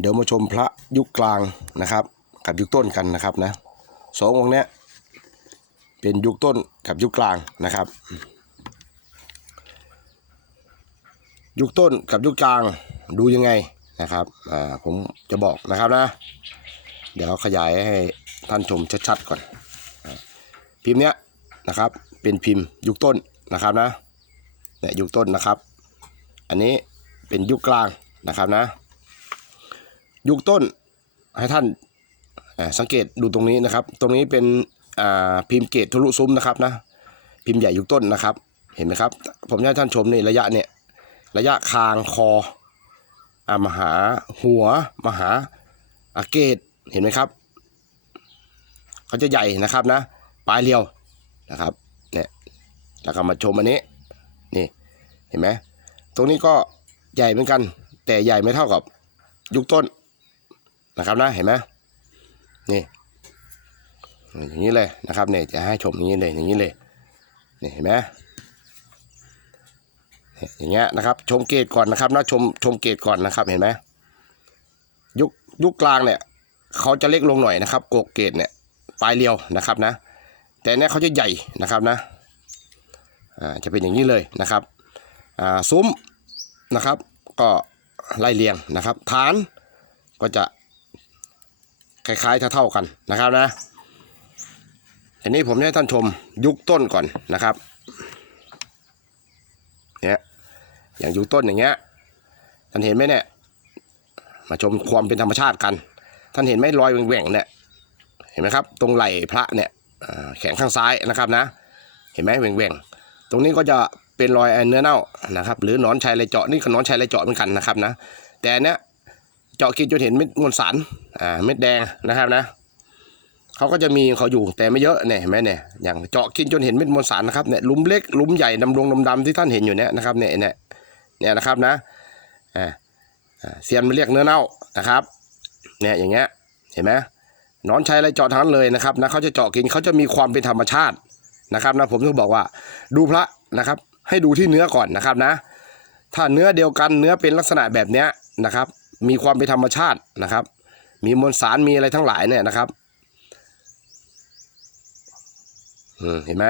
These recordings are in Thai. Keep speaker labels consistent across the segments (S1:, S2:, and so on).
S1: เดี๋ยวมาชมพระยุคกลางนะครับ กับยุคต้นกันนะครับนะสององค์เนี้ยเป็นยุคต้นกับยุคกลางนะครับ ยุคต้นกับยุคกลางดูยังไงนะครับอ่าผมจะบอกนะครับนะ เดี๋ยวขยายให้ท่านชมชัดๆก่อน พิมพ์เนี้ยนะครับเป็นพิมพ์ยุคต้นนะครับนะเนี่ยยุคต้นนะครับ อันนี้เป็นยุคกลางนะครับนะ ยุคต้นให้ท่านสังเกตดูตรงนี้นะครับ ตรงนี้เป็นพิมพ์เกตทะลุซุ้มนะครับนะพิมพ์ใหญ่ยุคต้นนะครับ เห็นไหมครับ ผมให้ท่านชมนี่ระยะเนี่ยระยะคางคออามหาหัวมหาอาเกตเห็นไหมครับเขาจะใหญ่นะครับนะปลายเรียวนะครับเนี่ยแล้วก็มาชมอันนี้นี่เห็นไหมตรงนี้ก็ใหญ่เหมือนกัน แต่ใหญ่ไม่เท่ากับยุคต้น นะครับนะเห็นไหมนี่อย่างนี้เลยนะครับเนี่ยจะให้ชมอย่างนี้เลยอย่างนี้เลยนี่เห็นไหมอย่างเงี้ยนะครับชมเกตก่อนนะครับนะชมชมเกตก่อนนะครับเห็นไหมยุคยุคกลางเนี่ยเขาจะเล็กลงหน่อยนะครับโกเกตเนี่ยปลายเรียวนะครับนะ แต่เนี่ยเขาจะใหญ่นะครับนะอ่าจะเป็นอย่างนี้เลยนะครับอ่าซุ้มนะครับ ก็ไล่เรียงนะครับ ฐานก็จะ คล้ายๆเท่าๆกันนะครับนะทีนี้ผมให้ท่านชมยุคต้นก่อนนะครับเนี่ยอย่างยุคต้นอย่างเงี้ยท่านเห็นไหมเนี่ยมาชมความเป็นธรรมชาติกัน ท่านเห็นไหมรอยแหว่งๆเนี่ยเห็นไหมครับตรงไหล่พระเนี่ยแขนข้างซ้ายนะครับนะ เห็นไหมแหว่งๆตรงนี้ก็จะเป็นรอยเนื้อเน่านะครับ หรือหนอนชัยไรเจาะนี่ก็หนอนชัยไรเจาะเหมือนกันนะครับนะ แต่อันเนี้ย เจาะกินจนเห็นเม็ดมวลสารอ่าเม็ดแดงนะครับนะเขาก็จะมีเขาอยู่แต่ไม่เยอะเนี่ยเห็นไหมเนี่ยอย่างเจาะกินจนเห็นเม็ดมวลสารนะครับเนี่ยลุมเล็กลุมใหญ่ดำดงดำๆที่ท่านเห็นอยู่เนี่ยนะครับเนี่ยเนี่ยเนี่ยนะครับนะอ่าเซียนมาเรียกเนื้อเน่านะครับเนี่ยอย่างเงี้ยเห็นไหมนอนใชัยไรเจาะทั้งนั้นเลยนะครับนะเขาจะเจาะกินเขาจะมีความเป็นธรรมชาตินะครับนะผมถึงบอกว่าดูพระนะครับ ให้ดูที่เนื้อก่อนนะครับนะ ถ้าเนื้อเดียวกันเนื้อเป็นลักษณะแบบเนี้ยนะครับ มีความเป็นธรรมชาตินะครับ มีมวลสารมีอะไรทั้งหลายเนี่ยนะครับอืมเห็นไหม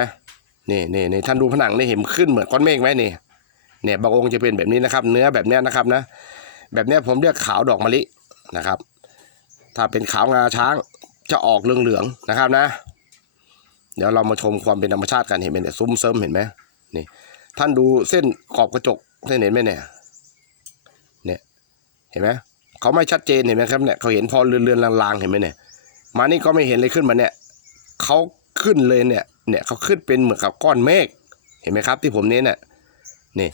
S1: นี่นี่นี่ท่านดูผนังนี่เห็นขึ้นเหมือนก้อนเมฆไหมนี่เนี่ยบางองค์จะเป็นแบบนี้นะครับ เนื้อแบบนี้นะครับนะ แบบนี้ผมเรียกขาวดอกมะลินะครับ ถ้าเป็นขาวงาช้างจะออกเหลืองๆนะครับนะ เดี๋ยวเรามาชมความเป็นธรรมชาติกันเห็นไหมเนี่ยซุ้มเซิมเห็นไหมนี่ ท่านดูเส้นขอบกระจกเส้นเห็นไหมเนี่ย เห็นไหมเขาไม่ชัดเจนเห็นไหมครับเนี่ยเขาเห็นพอเรือนเรือนๆลางๆเห็นไหมเนี่ยมานี่ก็ไม่เห็นเลยขึ้นมาเนี่ยเขาขึ้นเลยเนี่ยเนี่ยเขาขึ้นเป็นเหมือนกับก้อนเมฆเห็นไหมครับที่ผมเน้นเนี่ยนี่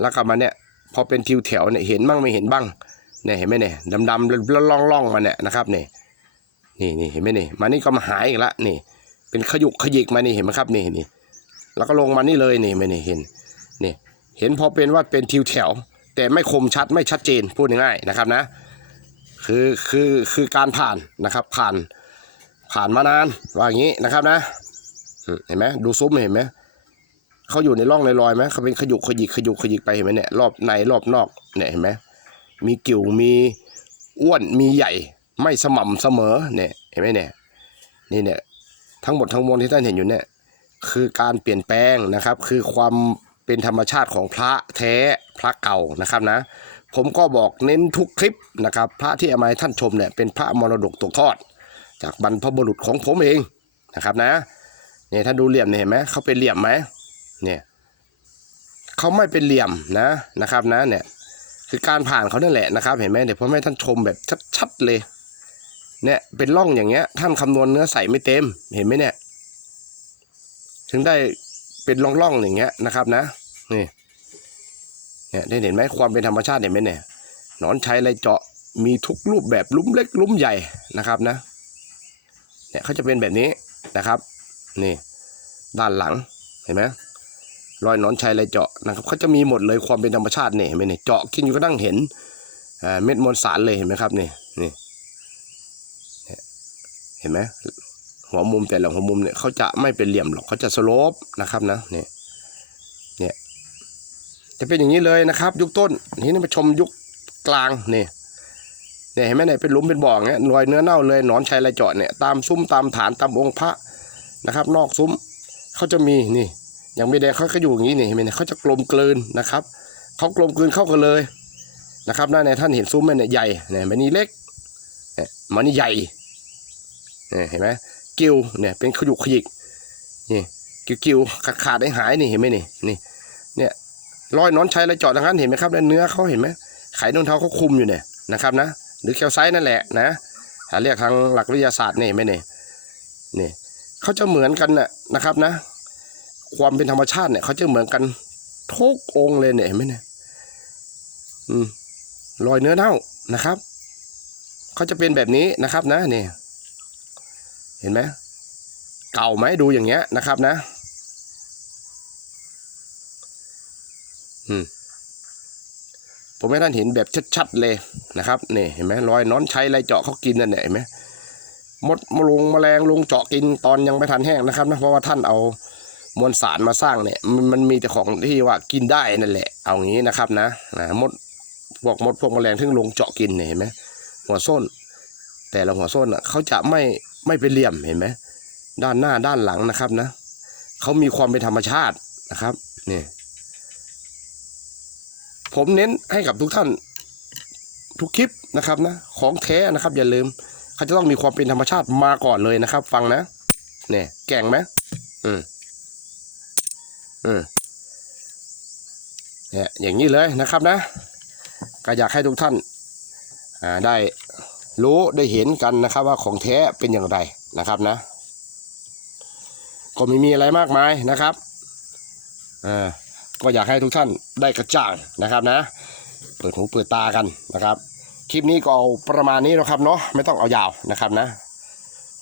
S1: แล้วก็มาเนี่ยพอเป็นทิวแถวเนี่ยเห็นบ้างไม่เห็นบ้างเนี่ยเห็นไหมเนี่ยดำๆแล้วล่องๆมาเนี่ยนะครับเนี่ยนี่นี่เห็นไหมนี่มานี่ก็มาหายอีกละนี่ เป็นขยุกขยิกมานี่เห็นไหมครับนี่นี่แล้วก็ลงมานี่เลยนี่ไม่นี่เห็นนี่เห็นพอเป็นว่าเป็นทิวแถว แต่ไม่คมชัดไม่ชัดเจนพูดง่ายๆนะครับนะคือคือคือการผ่านนะครับผ่านผ่านมานานว่าอย่างนี้นะครับนะเห็นไหมดูซุ้มเห็นไหมเขาอยู่ในร่องในรอยไหมเขาเป็นขยุกขยิกขยุกขยิกไปเห็นไหมเนี่ยรอบในรอบนอกเนี่ยเห็นไหมมีกิ่วมีอ้วนมีใหญ่ไม่สม่ำเสมอเนี่ยเห็นไหมเนี่ยนี่เนี่ยทั้งหมดทั้งมวลที่ท่านเห็นอยู่เนี่ยคือการเปลี่ยนแปลงนะครับ คือความ เป็นธรรมชาติของพระแท้พระเก่านะครับนะ ผมก็บอกเน้นทุกคลิปนะครับ พระที่อามาให้ท่านชมเนี่ยเป็นพระมรดกตกทอด จากบรรพบุรุษของผมเองนะครับนะเนี่ยท่านดูเหลี่ยมเนี่ยเห็นไหมเขาเป็นเหลี่ยมไหมเนี่ยเขาไม่เป็นเหลี่ยมนะนะครับนะเนี่ยคือการผ่านเขานั่นแหละนะครับ เห็นไหมเดี๋ยวผมให้ท่านชมแบบชัดๆเลยเนี่ยเป็นร่องอย่างเงี้ย ท่านคำนวณเนื้อใส่ไม่เต็มเห็นไหมเนี่ย ถึงได้ เป็นร่องๆอย่างเงี้ยนะครับนะนี่เนี่ยได้เห็นไหมความเป็นธรรมชาติเห็นไหมเนี่ยหนอนชัยไรเจาะมีทุกรูปแบบลุ้มเล็กลุ้มใหญ่นะครับนะเนี่ยเขาจะเป็นแบบนี้นะครับนี่ด้านหลังเห็นไหมรอยหนอนชัยไรเจาะนะครับเขาจะมีหมดเลยความเป็นธรรมชาติเนี่ยเห็นไหมเนี่ยเจาะกินอยู่ก็นั่งเห็นเม็ดมวลสารเลยเห็นไหมครับนี่นี่เห็นไหม หัวมุมแต่ละหัวมุมเนี่ยเขาจะไม่เป็นเหลี่ยมหรอกเขาจะสโลปนะครับนะเนี่ยเนี่ยจะเป็นอย่างนี้เลยนะครับ ยุคต้นทีนี้มาชมยุคกลางเนี่ยเนี่ยเห็นไหมเนี่ยเป็นหลุมเป็นบ่อเงี้ยรอยเนื้อเน่าเลยหนอนชัยลายเจาะเนี่ยตามซุ้มตามฐานตามองค์พระนะครับ นอกซุ้มเขาจะมีนี่อย่างไม่แดงเขาก็อยู่อย่างนี้นี่เห็นไหมเนี่ยเขาจะกลมกลืนนะครับเขากลมกลืนเข้ากันเลยนะครับนั่นเนี่ยท่านเห็นซุ้มไหมเนี่ยใหญ่เนี่ยมันนี่เล็กเนี่ยมันนี่ใหญ่เนี่ยเห็นไหม กิวเนี่ยเป็นขยุกขยิกนี่กิวกิวขาดขาดหายนี่เห็นไหมนี่นี่เนี่ยรอยนอนชัยลายเจาะทางนั้นเห็นไหมครับเนื้อเขาเห็นไหมไข่นุ่นเท้าเขาคุมอยู่เนี่ยนะครับนะหรือแคลไซต์นั่นแหละนะถ้าเรียกทางหลักวิทยาศาสตร์นี่เห็นไหมเนี่ยนี่เขาจะเหมือนกันน่ะนะครับนะ ความเป็นธรรมชาติเนี่ยเขาจะเหมือนกันทุกองเลยเนี่ยเห็นไหมเนี่ยอืมรอยเนื้อเน่านะครับเขาจะเป็นแบบนี้นะครับนะนี่ เห็นไหมเก่าไหมดูอย่างเงี้ยนะครับนะ อืมผมให้ท่านเห็นแบบชัดๆเลยนะครับนี่เห็นไหมรอยนอนใชัยไรเจาะเขากินนั่นเนี่ยเห็นไหมมดมลงแมลงลงเจาะกินตอนยังไม่ทันแห้งนะครับนะเพราะว่าท่านเอามวลสารมาสร้างเนี่ยมันมันมีแต่ของที่ว่ากินได้นั่นแหละ เอางี้นะครับนะนะมดพวกมดพวกแมลงที่ลงเจาะกินเนี่ยเห็นไหมหัวส้น แต่ละหัวส้นอะเขาจะไม่ ไม่เป็นเหลี่ยมเห็นไหมด้านหน้าด้านหลังนะครับนะเขามีความเป็นธรรมชาตินะครับนี่ผมเน้นให้กับทุกท่านทุกคลิปนะครับนะของแท้นะครับ อย่าลืมเขาจะต้องมีความเป็นธรรมชาติมาก่อนเลยนะครับ ฟังนะเนี่ยแก่งไหมอืมอืมเนี่ยอย่างนี้เลยนะครับนะ ก็อยากให้ทุกท่านอ่าได้ รู้ได้เห็นกันนะครับว่าของแท้เป็นอย่างไรนะครับนะ ก็ไม่มีอะไรมากมายนะครับอ่าก็อยากให้ทุกท่านได้กระจ่างนะครับนะ เปิดหูเปิดตากันนะครับ คลิปนี้ก็เอาประมาณนี้นะครับเนาะไม่ต้องเอายาวนะครับนะ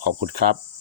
S1: ขอบคุณครับ